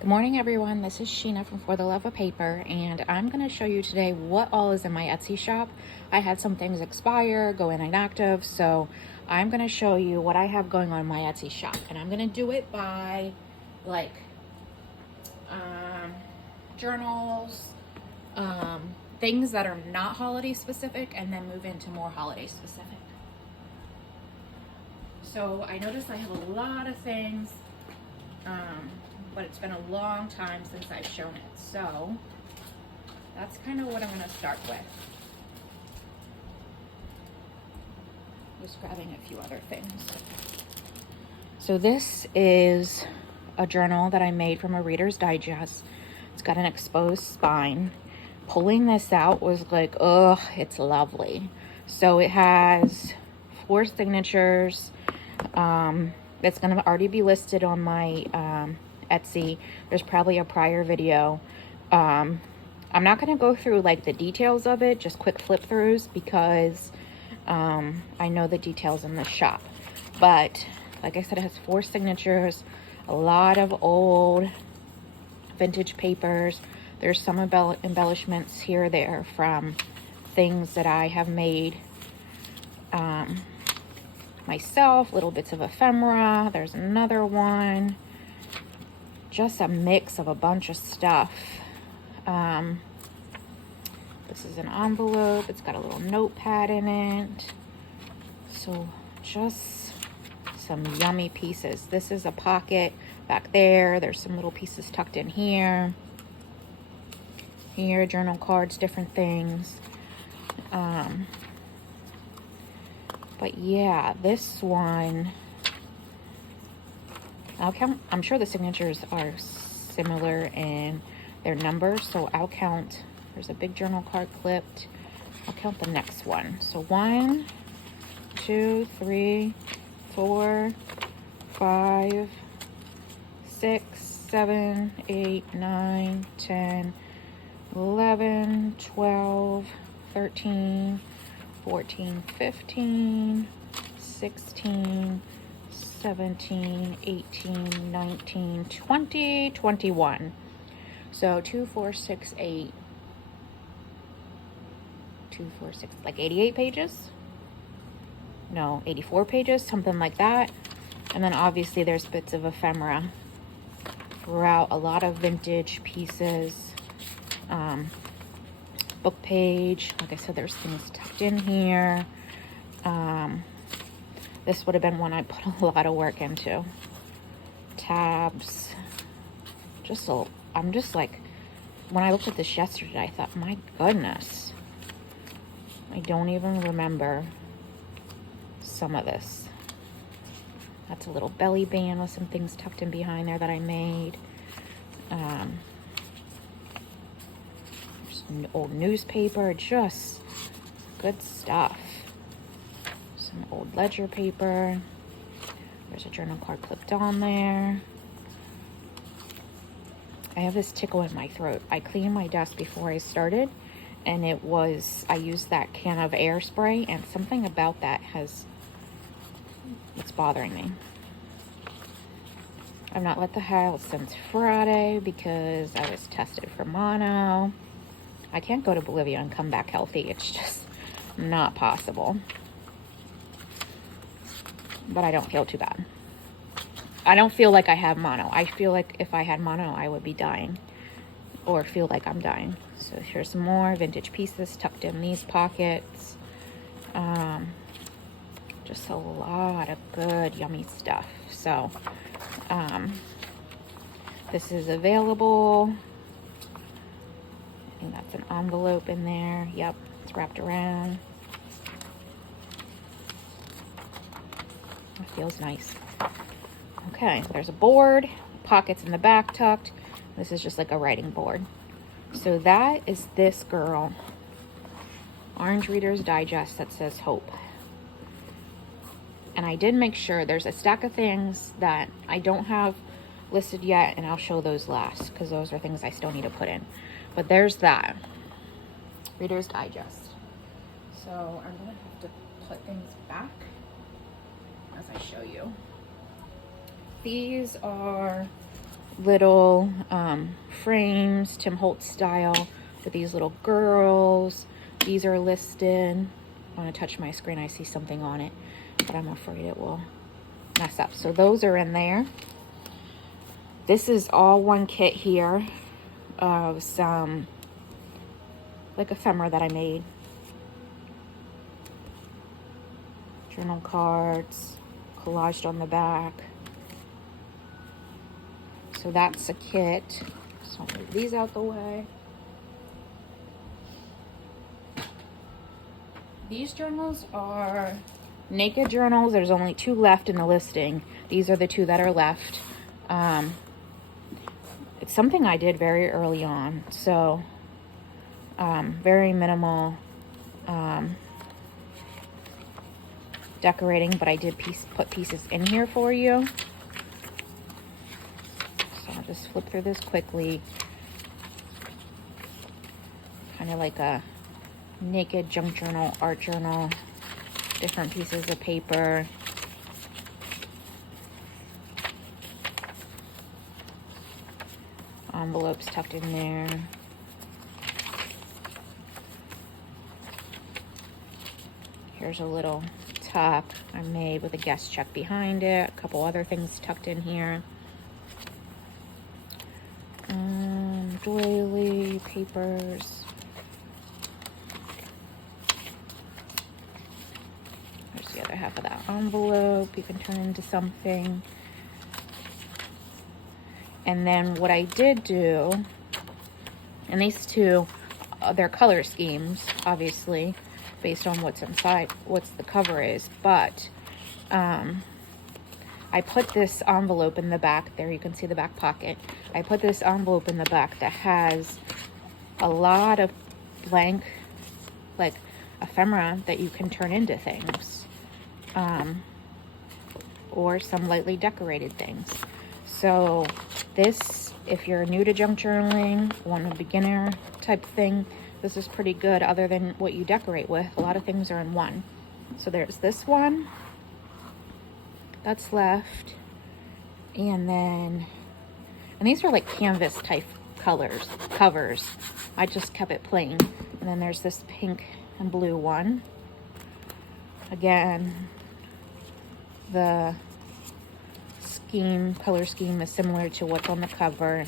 Good morning, everyone. This is Sheena from For the Love of Paper, and I'm going to show you today what all is in my Etsy shop. I had some things expire, go inactive, so I'm going to show you what I have going on in my Etsy shop, and I'm going to do it by like journals, things that are not holiday specific, and then move into more holiday specific. So I noticed I have a lot of things, but it's been a long time since I've shown it. So that's kind of what I'm going to start with. Just grabbing a few other things. So this is a journal that I made from a Reader's Digest. It's got an exposed spine. Pulling this out was like, oh, it's lovely. So it has 4 signatures. It's going to already be listed on my Etsy. There's probably a prior video. I'm not going to go through like the details of it, just quick flip throughs, because I know the details in the shop. But like I said, it has 4 signatures, a lot of old vintage papers. There's some embellishments here or there from things that I have made myself, little bits of ephemera. There's another one. Just a mix of a bunch of stuff. This is an envelope. It's got a little notepad in it. So just some yummy pieces. This is a pocket back there. There's some little pieces tucked in here. Here, journal cards, different things. But yeah, this one, I'll count. I'm sure the signatures are similar in their numbers, so I'll count. There's a big journal card clipped. I'll count the next one. So 1, 2, 3, 4, 5, 6, 7, 8, 9, 10, 11, 12, 13, 14, 15, 16, 17, 18, 19, 20, 21. So 2, 4, 6, 8. 2, 4, 6, like 88 pages? No, 84 pages, something like that. And then obviously there's bits of ephemera throughout, a lot of vintage pieces. Book page, like I said, there's things tucked in here. This would have been one I put a lot of work into. Tabs. I'm just like, when I looked at this yesterday, I thought, my goodness, I don't even remember some of this. That's a little belly band with some things tucked in behind there that I made. There's an old newspaper, just good stuff. Some old ledger paper. There's a journal card clipped on there. I have this tickle in my throat. I cleaned my desk before I started, and I used that can of air spray, and something about that it's bothering me. I've not left the house since Friday because I was tested for mono. I can't go to Bolivia and come back healthy. It's just not possible. But I don't feel too bad. I don't feel like I have mono. I feel like if I had mono, I would be dying, or feel like I'm dying. So here's some more vintage pieces tucked in these pockets. Just a lot of good, yummy stuff. So this is available. I think that's an envelope in there. Yep, it's wrapped around. It feels nice. Okay, there's a board, pockets in the back tucked. This is just like a writing board. So that is this girl, Orange Reader's Digest, that says Hope. And I did make sure there's a stack of things that I don't have listed yet, and I'll show those last because those are things I still need to put in. But there's that, Reader's Digest. So I'm gonna have to put things back as I show you. These are little frames, Tim Holtz style, with these little girls. These are listed. I want to touch my screen, I see something on it, but I'm afraid it will mess up. So those are in there. This is all one kit here of some like ephemera that I made. Journal cards, collaged on the back. So that's a kit. So I'll move these out the way. These journals are naked journals. There's only 2 left in the listing. These are the 2 that are left. It's something I did very early on. So very minimal decorating, but I did put pieces in here for you. So I'll just flip through this quickly. Kind of like a naked junk journal, art journal, different pieces of paper. Envelopes tucked in there. Here's a little tuck I made with a guest check behind it. A couple other things tucked in here. Doily, papers. There's the other half of that envelope. You can turn into something. And then what I did do, and these 2, they're color schemes, obviously, based on what's inside, what's the cover is. But I put this envelope in the back there. You can see the back pocket. I put this envelope in the back that has a lot of blank, like, ephemera that you can turn into things. Or some lightly decorated things. So this, if you're new to junk journaling, want a beginner type thing, this is pretty good other than what you decorate with. A lot of things are in one. So there's this one that's left. And these are like canvas type covers. I just kept it plain. And then there's this pink and blue one. Again, the color scheme is similar to what's on the cover.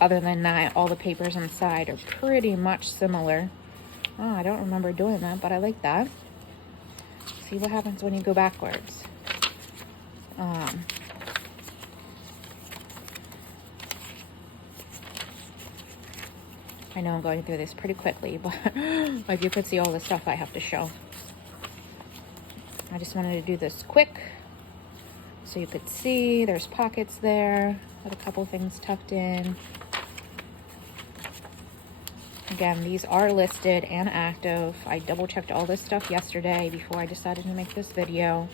Other than that, all the papers inside are pretty much similar. Oh, I don't remember doing that, but I like that. See what happens when you go backwards. I know I'm going through this pretty quickly, but like you could see all the stuff I have to show. I just wanted to do this quick so you could see there's pockets there with a couple things tucked in. Again, these are listed and active. I double checked all this stuff yesterday before I decided to make this video.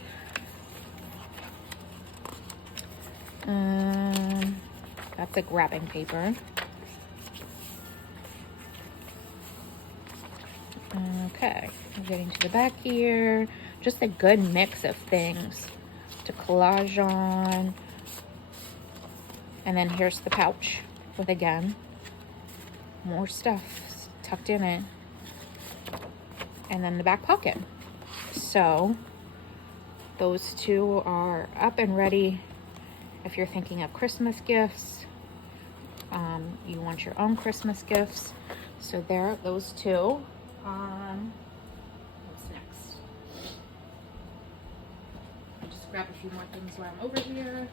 That's a wrapping paper. Okay, I'm getting to the back here. Just a good mix of things to collage on. And then here's the pouch with, again, more stuff tucked in it. And then the back pocket. So those 2 are up and ready. If you're thinking of Christmas gifts, you want your own Christmas gifts. So there, those 2. What's next? I'll just grab a few more things while I'm over here.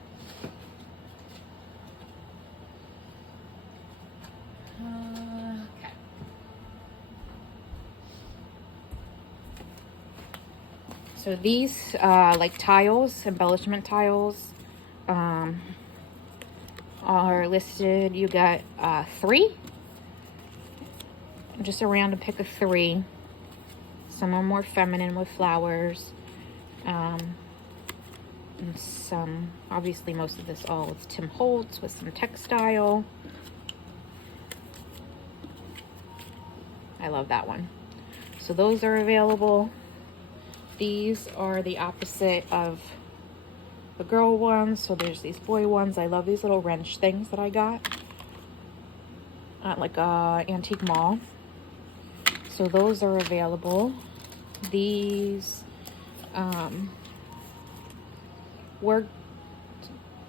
Okay. So these, like tiles, embellishment tiles, are listed. You got 3. Just a random pick of 3. Some are more feminine with flowers. And some, obviously most of this all is Tim Holtz with some textile. I love that one. So those are available. These are the opposite of the girl ones. So there's these boy ones. I love these little wrench things that I got at like a antique mall. So those are available. These were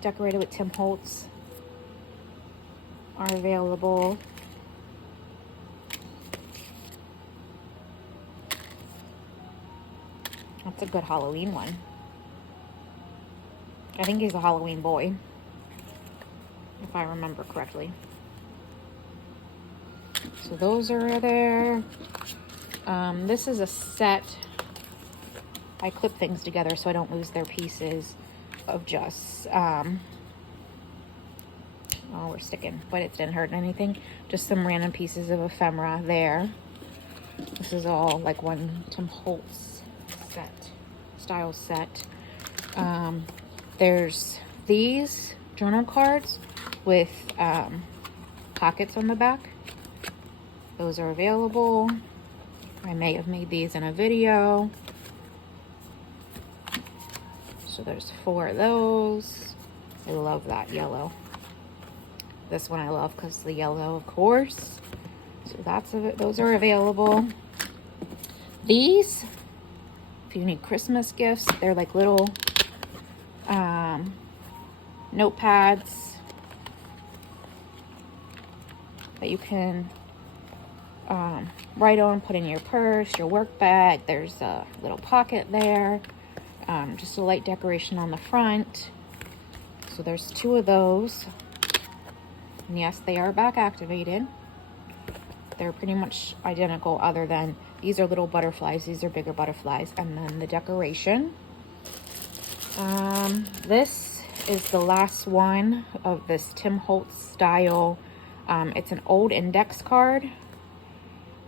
decorated with Tim Holtz are available. That's a good Halloween one. I think he's a Halloween boy, if I remember correctly. So those are there. This is a set. I clip things together so I don't lose their pieces of just, oh, we're sticking, but it didn't hurt anything. Just some random pieces of ephemera there. This is all like one Tim Holtz style set. There's these journal cards with pockets on the back. Those are available. I may have made these in a video. So there's 4 of those. I love that yellow. This one I love because the yellow, of course. So that's those are available. These, if you need Christmas gifts, they're like little notepads that you can write on, put in your purse, your work bag. There's a little pocket there. Just a light decoration on the front. So there's 2 of those. And yes, they are back activated. They're pretty much identical, other than these are little butterflies, these are bigger butterflies, and then the decoration. This is the last one of this Tim Holtz style. It's an old index card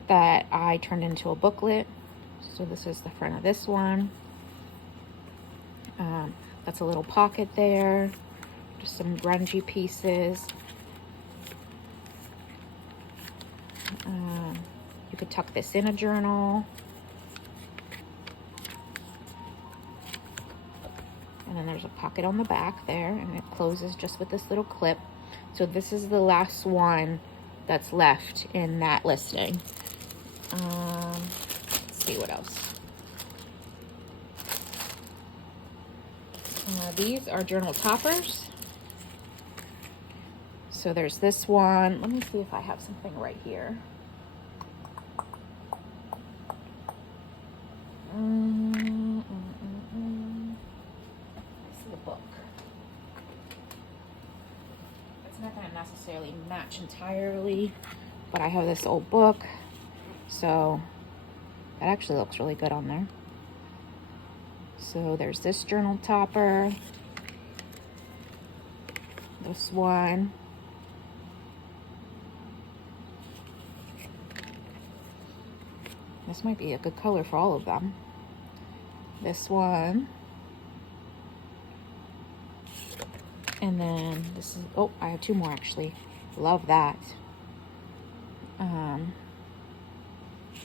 that I turned into a booklet. So this is the front of this one. That's a little pocket there. Just some grungy pieces. You could tuck this in a journal. And then there's a pocket on the back there, and it closes just with this little clip. So this is the last one that's left in that listing. Let's see what else. These are journal toppers. So there's this one. Let me see if I have something right here. This is a book. It's not going to necessarily match entirely, but I have this old book, so that actually looks really good on there. So there's this journal topper, this one, this might be a good color for all of them, this one, and then this is, oh, I have 2 more actually, love that,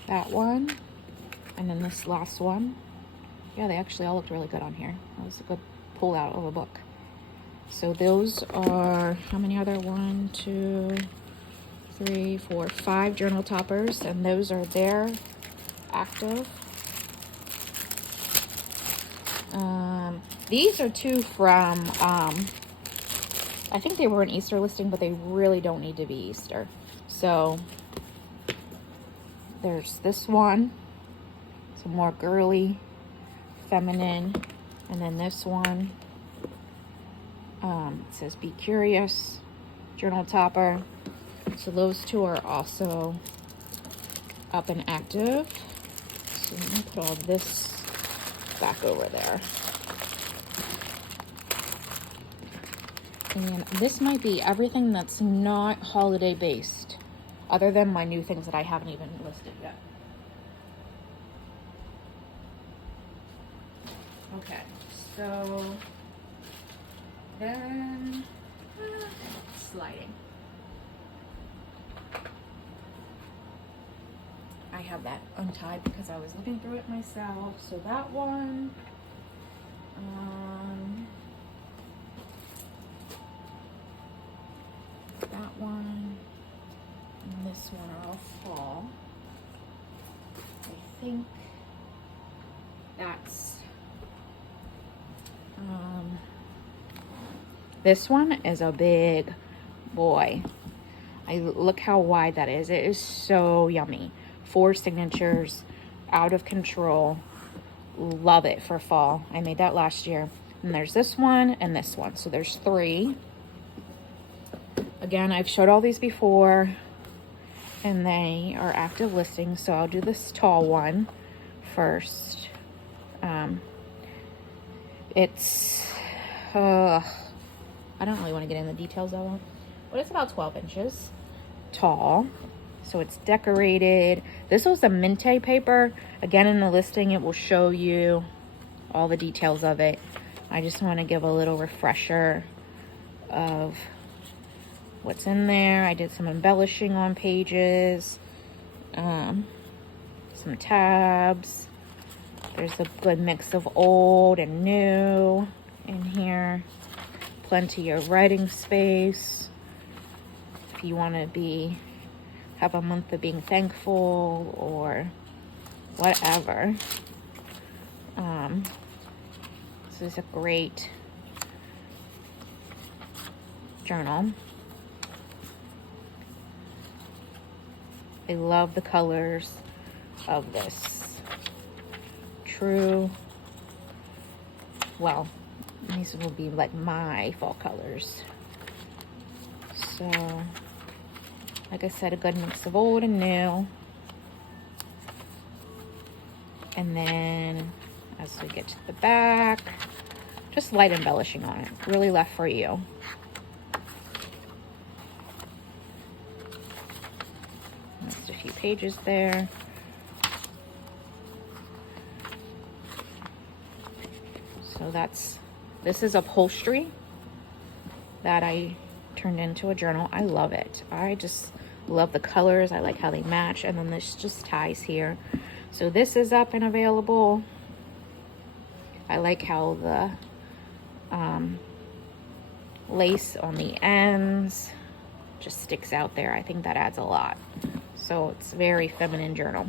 that one, and then this last one. Yeah, they actually all looked really good on here. That was a good pull out of a book. So those are, how many are there? 1, 2, 3, 4, 5 journal toppers, and those are there, active. These are 2 from, I think they were an Easter listing, but they really don't need to be Easter. So there's this one, some more girly, feminine, and then this one, it says be curious, journal topper. So those 2 are also up and active. So let me put all this back over there. And this might be everything that's not holiday based, other than my new things that I haven't even listed yet. Okay, so then sliding. I have that untied because I was looking through it myself. So that one, that one and this one are all fall. I think that's this one is a big boy. Look how wide that is. It is so yummy. 4 signatures, out of control. Love it for fall. I made that last year. And there's this one and this one. So there's 3. Again, I've showed all these before and they are active listings. So I'll do this tall one first. It's, I don't really want to get into the details of it, but it's about 12 inches tall. So it's decorated. This was the Minte paper. Again, in the listing, it will show you all the details of it. I just want to give a little refresher of what's in there. I did some embellishing on pages, some tabs. There's a good mix of old and new in here. Plenty of writing space. If you want to have a month of being thankful or whatever. This is a great journal. I love the colors of this. True. Well, these will be like my fall colors. So, like I said, a good mix of old and new. And then as we get to the back, just light embellishing on it. Really left for you. Just a few pages there. So this is upholstery that I turned into a journal. I love it. I just love the colors. I like how they match. And then this just ties here. So this is up and available. I like how the lace on the ends just sticks out there. I think that adds a lot. So it's a very feminine journal.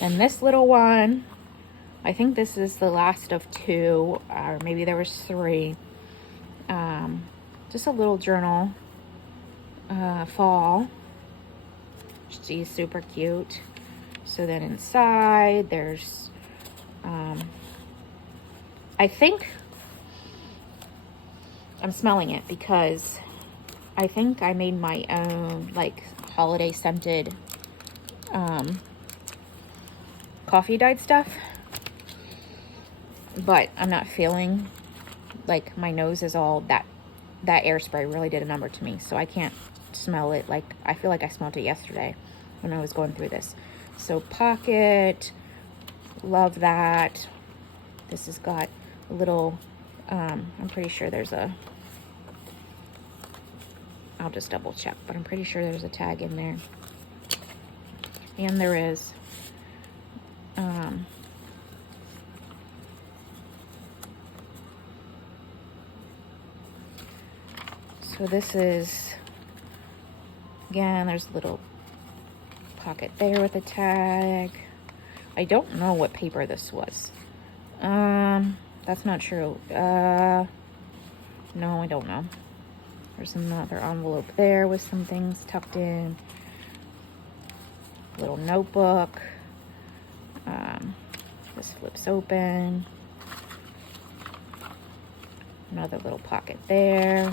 And this little one, I think this is the last of 2, or maybe there was 3. Just a little journal, fall. She's super cute. So then inside there's, I think, I'm smelling it because I think I made my own like holiday scented coffee dyed stuff. But I'm not feeling like my nose is all that air spray really did a number to me. So I can't smell it. Like I feel like I smelled it yesterday when I was going through this. So pocket, love that. This has got a little, I'm pretty sure there's I'll just double check, but I'm pretty sure there's a tag in there. And there is. So this is, again, there's a little pocket there with a tag. I don't know what paper this was. That's not true. No, I don't know. There's another envelope there with some things tucked in. Little notebook. This flips open. Another little pocket there.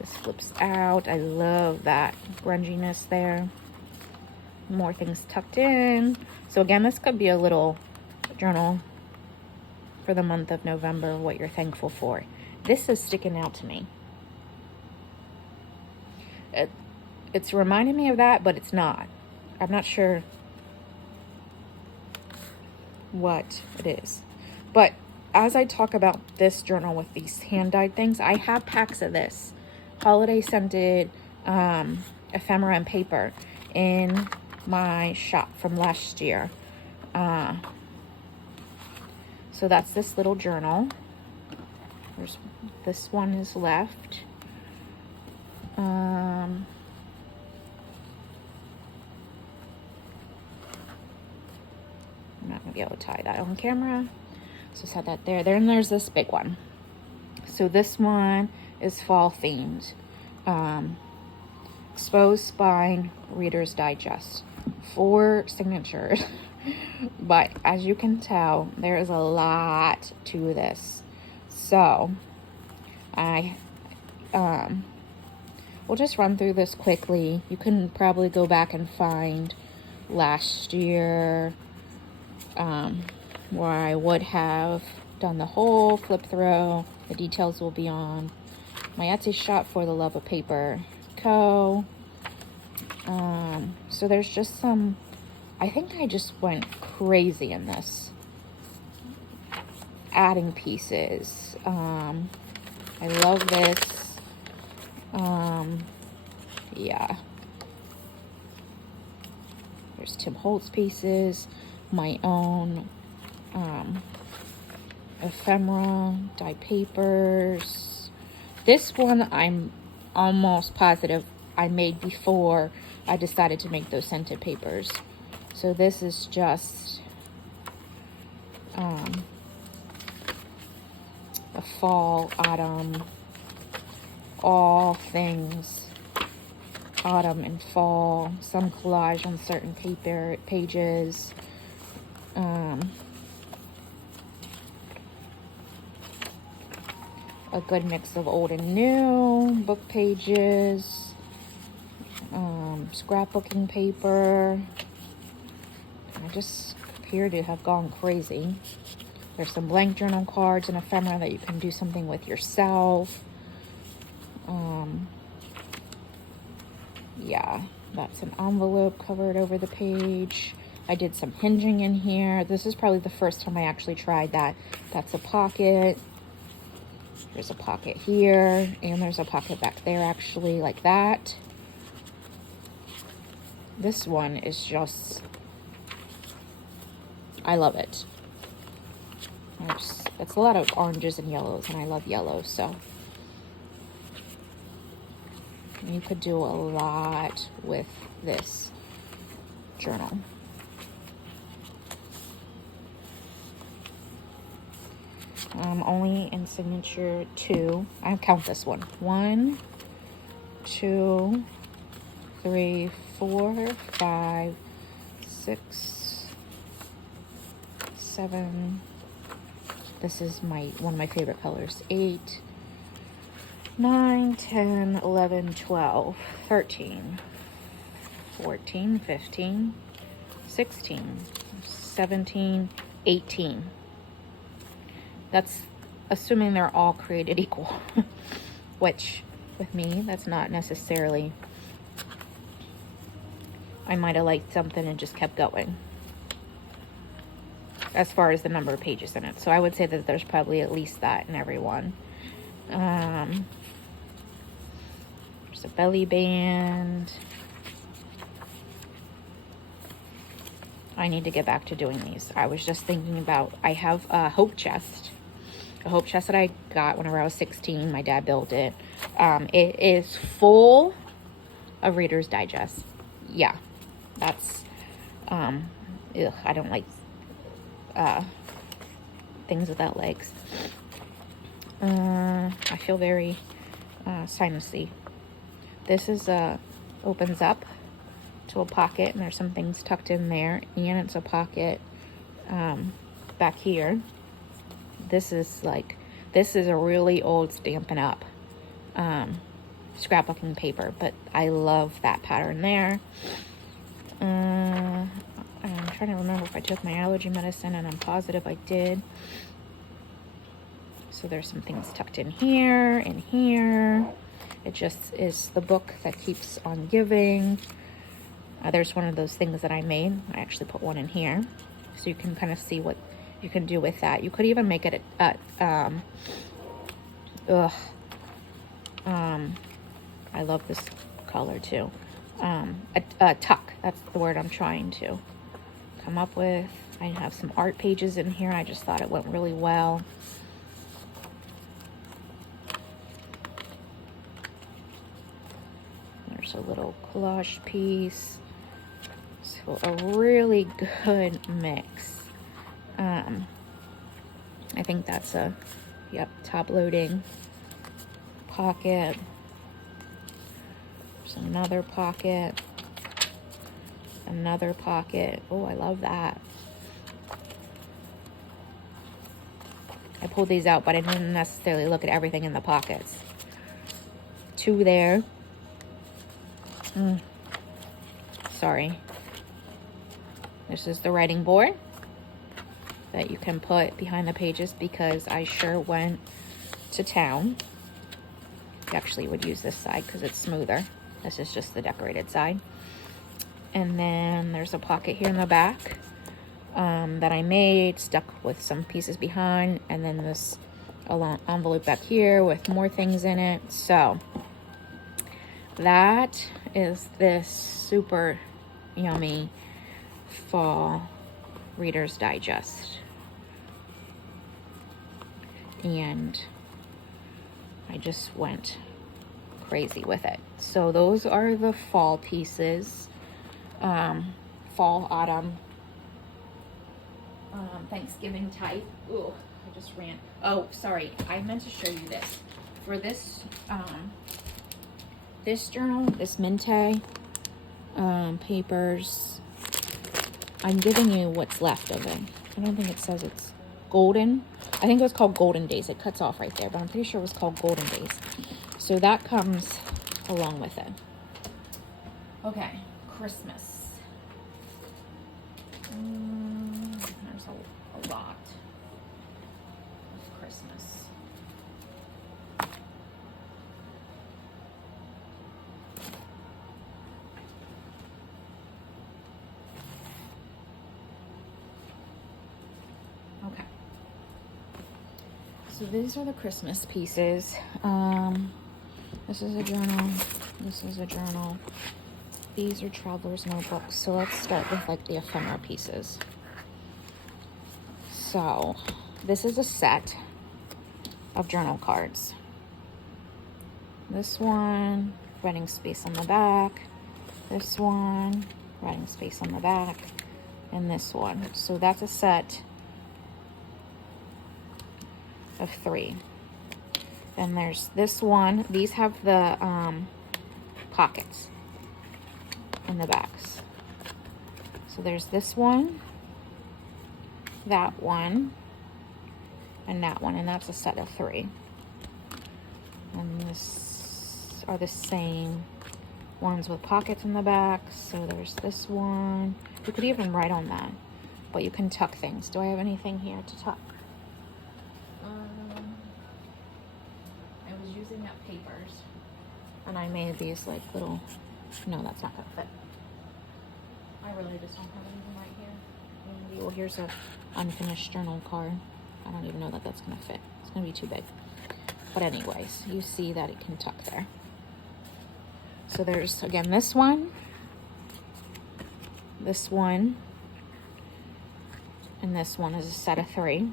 This flips out. I love that grunginess there. More things tucked in. So again, this could be a little journal for the month of November, what you're thankful for. This is sticking out to me. It's reminding me of that, but it's not. I'm not sure what it is. But as I talk about this journal with these hand-dyed things, I have packs of this holiday scented ephemera and paper in my shop from last year. So that's this little journal. This one is left. I'm not gonna be able to tie that on camera. So set that there. Then there's this big one. So this one is fall themed. Exposed Spine Reader's Digest. 4 signatures. But as you can tell, there is a lot to this. So we'll just run through this quickly. You can probably go back and find last year where I would have done the whole flip through. The details will be on my Etsy shop, For the Love of Paper Co. So there's just some, I think I just went crazy in this, adding pieces. I love this. Yeah, there's Tim Holtz pieces, my own ephemera, dye papers. This one I'm almost positive I made before I decided to make those scented papers. So this is just a fall, autumn, all things autumn and fall, some collage on certain paper pages. A good mix of old and new book pages, scrapbooking paper. I just appear to have gone crazy. There's some blank journal cards and ephemera that you can do something with yourself. Yeah, that's an envelope covered over the page. I did some hinging in here. This is probably the first time I actually tried that. That's a pocket. There's a pocket here, and there's a pocket back there actually, like that. This one is just, I love it. It's a lot of oranges and yellows, and I love yellow, so you could do a lot with this journal. Only in signature 2. I count this one. 1, 2, 3, 4, 5, 6, 7. This is one of my favorite colors. 8, 9, 10, 11, 12, 13, 14, 15, 16, 17, 18. That's assuming they're all created equal, which with me, that's not necessarily. I might have liked something and just kept going as far as the number of pages in it. So I would say that there's probably at least that in every one. There's a belly band. I need to get back to doing these. I was just thinking about, I have a hope chest. A hope chest that I got whenever I was 16. My dad built it. It is full of Reader's Digest. Yeah, that's, I don't like things without legs. I feel very sinusy. This is opens up to a pocket, and there's some things tucked in there, and it's a pocket back here. This is a really old Stampin' Up! Scrapbooking paper, but I love that pattern there. I'm trying to remember if I took my allergy medicine, and I'm positive I did. So there's some things tucked in here and here. It just is the book that keeps on giving. There's one of those things that I made. I actually put one in here, so you can kind of see what you can do with that. You could even make it I love this color too. A tuck. That's the word I'm trying to come up with. I have some art pages in here. I just thought it went really well. There's a little collage piece. So a really good mix. I think that's a, yep, top loading pocket. There's another pocket. Another pocket. Oh, I love that. I pulled these out, but I didn't necessarily look at everything in the pockets. Two there. Sorry. This is the writing board that you can put behind the pages because I sure went to town. You actually would use this side because it's smoother. This is just the decorated side. And then there's a pocket here in the back that I made, stuck with some pieces behind, and then this envelope back here with more things in it. So that is this super yummy fall Reader's Digest. And I just went crazy with it. So those are the fall pieces. Fall, autumn, Thanksgiving type. Ooh, I just ran. Oh, sorry. I meant to show you this. For this, this journal, this Minte papers, I'm giving you what's left of it. I don't think it says it's golden. I think it was called Golden Days. It cuts off right there, but I'm pretty sure it was called Golden Days. So that comes along with it. Okay, Christmas. There's a lot of Christmas. Okay. So these are the Christmas pieces. This is a journal. This is a journal. These are traveler's notebooks. So let's start with like the ephemera pieces. So this is a set of journal cards. This one, writing space on the back. This one, writing space on the back. And this one. So that's a set of 3. Then there's this one. These have the pockets in the backs. So there's this one, that one, and that one, and that's a set of 3. And this are the same ones with pockets in the back. So there's this one. You could even write on that, but you can tuck things. Do I have anything here to tuck? I was using up papers, and I made these like little. No, that's not gonna fit. I really just don't have anything right here. Well, here's a unfinished journal card. I don't even know that that's gonna fit. It's gonna be too big. But anyways, you see that it can tuck there. So there's, again, this one, and this one is a set of 3.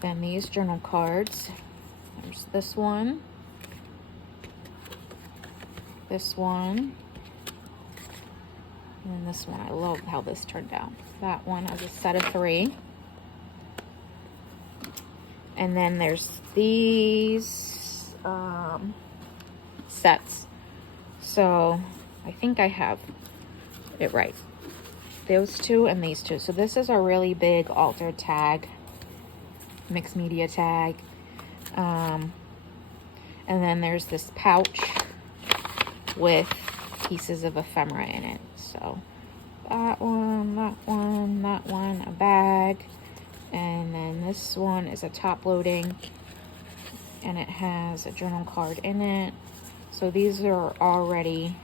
Then these journal cards, there's this one, this one, and then this one. I love how this turned out. That one is a set of 3. And then there's these sets. So I think I have it right. Those 2 and these 2. So this is a really big altered tag, mixed media tag. And then there's this pouch with pieces of ephemera in it. So that one, that one, that one, a bag. And then this one is a top loading, and it has a journal card in it. So these are already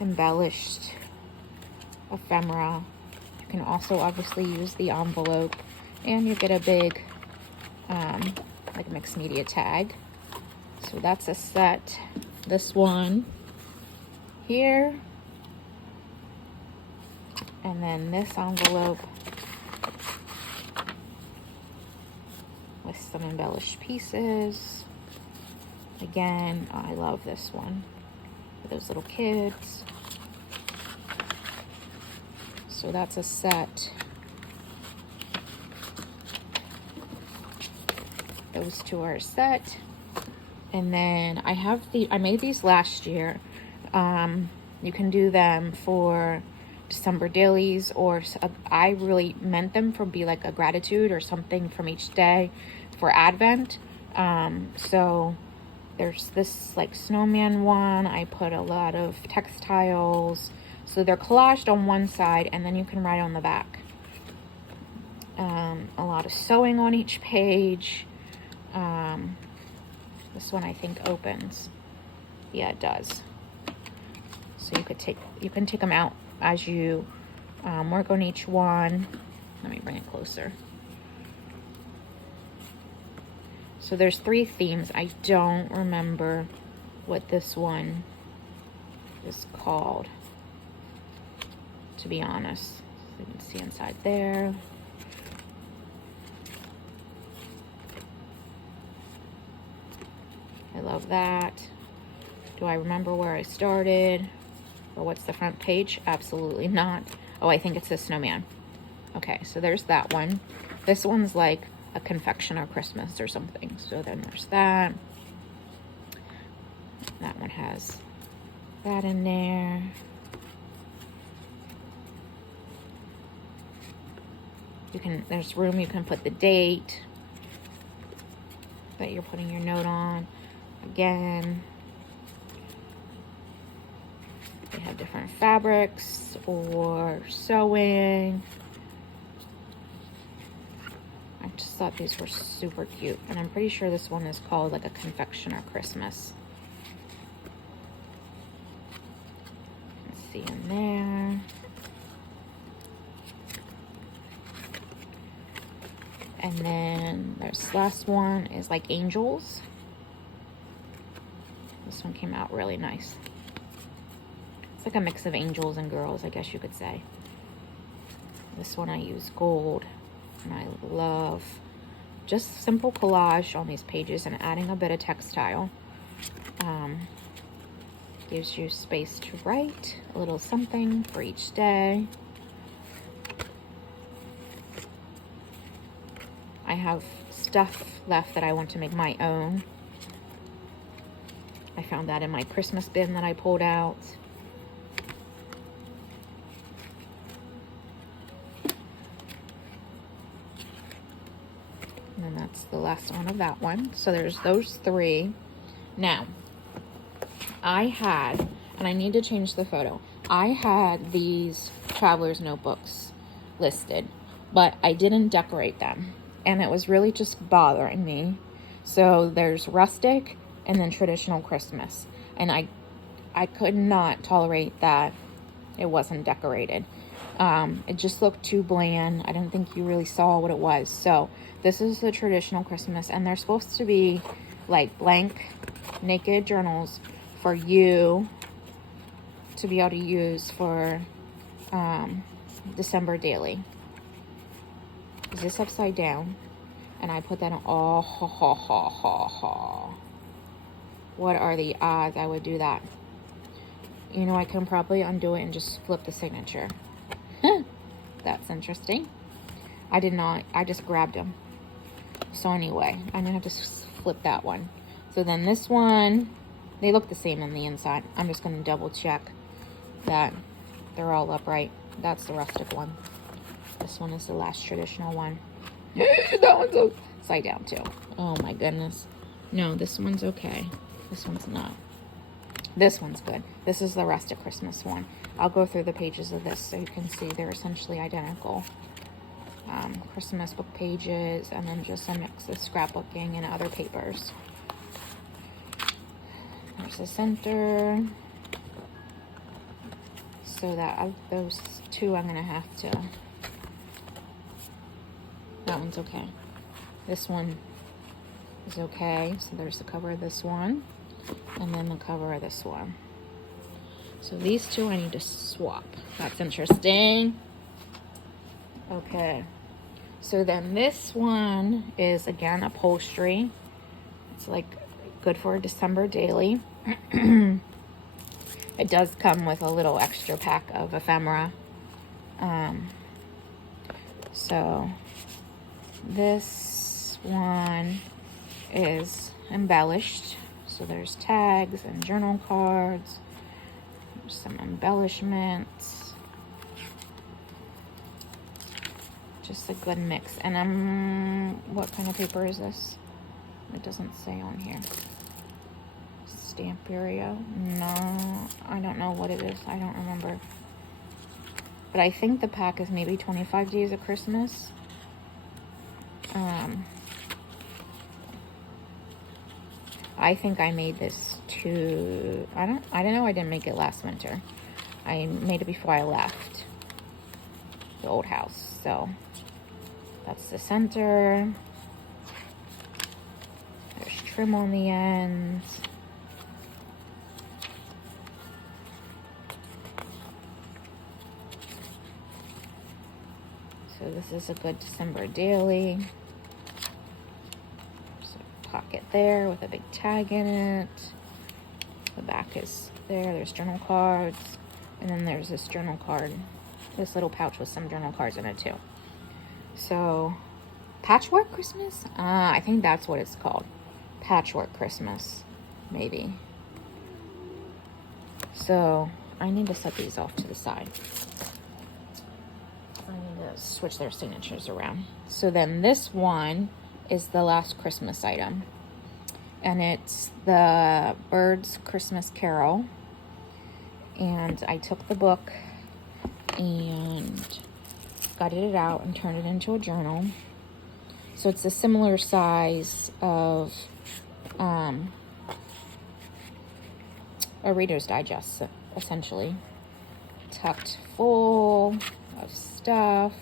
embellished ephemera. You can also obviously use the envelope, and you get a big like mixed media tag. So that's a set. This one here, and then this envelope with some embellished pieces. Again, I love this one for those little kids. So that's a set. Those two are a set. And then I made these last year. You can do them for December dailies, or I really meant them for be like a gratitude or something from each day for Advent. So there's this like snowman one. I put a lot of textiles. So they're collaged on one side and then you can write on the back. A lot of sewing on each page. This one I think opens. Yeah, it does. So you can take them out as you work on each one. Let me bring it closer. So there's 3 themes. I don't remember what this one is called, to be honest. So you can see inside there. I love that. Do I remember where I started? Or what's the front page? Absolutely not. Oh, I think it's a snowman. Okay, so there's that one. This one's like a confection or Christmas or something. So then there's that. That one has that in there. There's room, you can put the date that you're putting your note on. Again, they have different fabrics or sewing. I just thought these were super cute, and I'm pretty sure this one is called like a confection or Christmas. Let's see in there. And then this last one is like angels. This one came out really nice. It's like a mix of angels and girls, I guess you could say. This one I use gold, and I love just simple collage on these pages and adding a bit of textile. Gives you space to write a little something for each day. I have stuff left that I want to make my own. I found that in my Christmas bin that I pulled out. And then that's the last one of that one. So there's those 3. Now, I had, and I need to change the photo, I had these traveler's notebooks listed, but I didn't decorate them. And it was really just bothering me. So there's rustic and then traditional Christmas. And I could not tolerate that it wasn't decorated. It just looked too bland. I didn't think you really saw what it was. So this is the traditional Christmas, and they're supposed to be like blank, naked journals for you to be able to use for December daily. Is this upside down? And I put that on. Oh, ha, ha, ha, ha, ha. What are the odds I would do that? You know, I can probably undo it and just flip the signature. That's interesting. I did not. I just grabbed them. So anyway, I'm going to have to flip that one. So then this one, they look the same on the inside. I'm just going to double check that they're all upright. That's the rustic one. This one is the last traditional one. That one's upside down too. Oh my goodness. No, this one's okay. This one's not. This one's good. This is the rustic Christmas one. I'll go through the pages of this so you can see they're essentially identical. Christmas book pages, and then just a mix of scrapbooking and other papers. There's the center. So that of those 2, I'm gonna have to. That one's okay. This one is okay. So there's the cover of this one, and then the cover of this one. So these 2 I need to swap. That's interesting. Okay. So then this one is again upholstery. It's like Good for a December daily. It does come with a little extra pack of ephemera. So this one is embellished. So there's tags and journal cards. There's some embellishments. Just a good mix. And what kind of paper is this? It doesn't say on here. Stamperio? No, I don't know what it is. I don't remember. But I think the pack is maybe 25 Days of Christmas. I think I made this I don't know, I didn't make it last winter. I made it before I left the old house. So that's the center. There's trim on the ends. So this is a good December daily. There's a pocket there with a big tag in it. The back is there. There's journal cards. And then there's this journal card. This little pouch with some journal cards in it too. So, Patchwork Christmas? I think that's what it's called. Patchwork Christmas, maybe. So, I need to set these off to the side. I need to switch their signatures around. So then this one is the Last Christmas item. And it's the Bird's Christmas Carol. And I took the book and gutted it out and turned it into a journal. So it's a similar size of a Reader's Digest, essentially. Tucked full of stuff.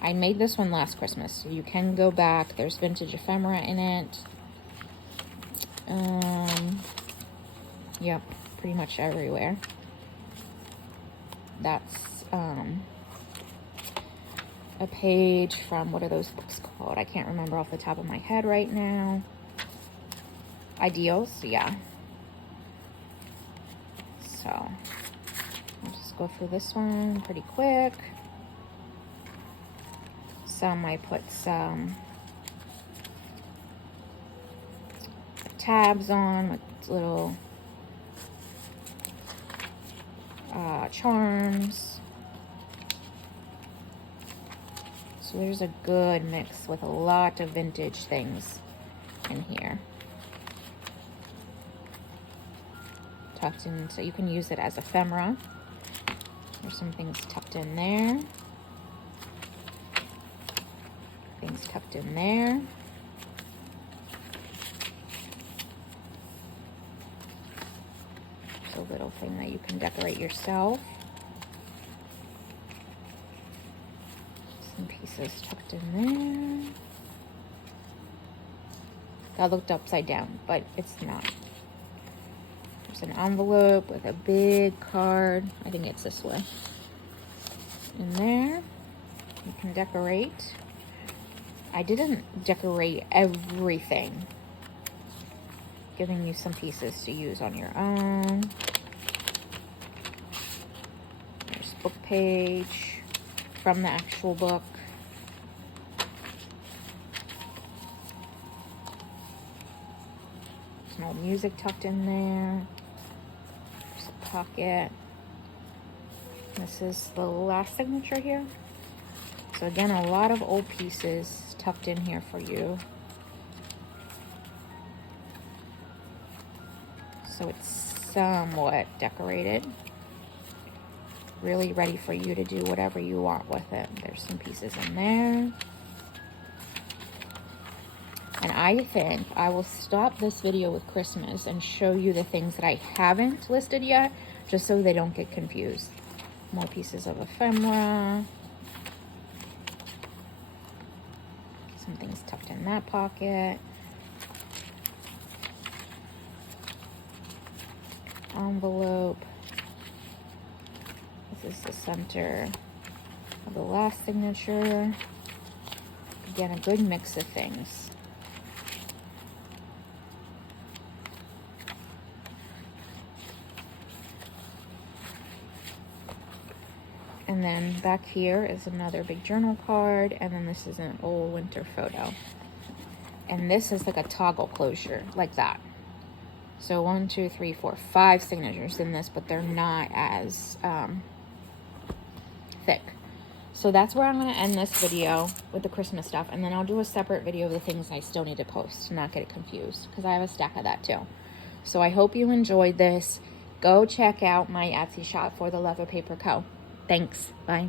I made this one last Christmas, so you can go back. There's vintage ephemera in it. Yep, pretty much everywhere. That's a page from, what are those books called? I can't remember off the top of my head right now. Ideals, yeah. So, I'll just go through this one pretty quick. Some I put some tabs on with little charms. So there's a good mix with a lot of vintage things in here. Tucked in, so you can use it as ephemera. There's some things tucked in there. Things tucked in there. It's a little thing that you can decorate yourself. Some pieces tucked in there. That looked upside down, but it's not. There's an envelope with a big card. I think it's this way. In there, you can decorate. I didn't decorate everything. Giving you some pieces to use on your own. There's a book page from the actual book. Some old music tucked in there. There's a pocket. This is the last signature here. So again, a lot of old pieces tucked in here for you. So it's somewhat decorated. Really ready for you to do whatever you want with it. There's some pieces in there. And I think I will stop this video with Christmas and show you the things that I haven't listed yet, just so they don't get confused. More pieces of ephemera. Some things tucked in that pocket. Envelope. This is the center of the last signature. Again, a good mix of things. And then back here is another big journal card. And then this is an old winter photo. And this is like a toggle closure, like that. So 1, 2, 3, 4, 5 signatures in this, but they're not as thick. So that's where I'm going to end this video with the Christmas stuff. And then I'll do a separate video of the things I still need to post to not get it confused, because I have a stack of that too. So I hope you enjoyed this. Go check out my Etsy shop, For the Leather Paper Co. Thanks. Bye.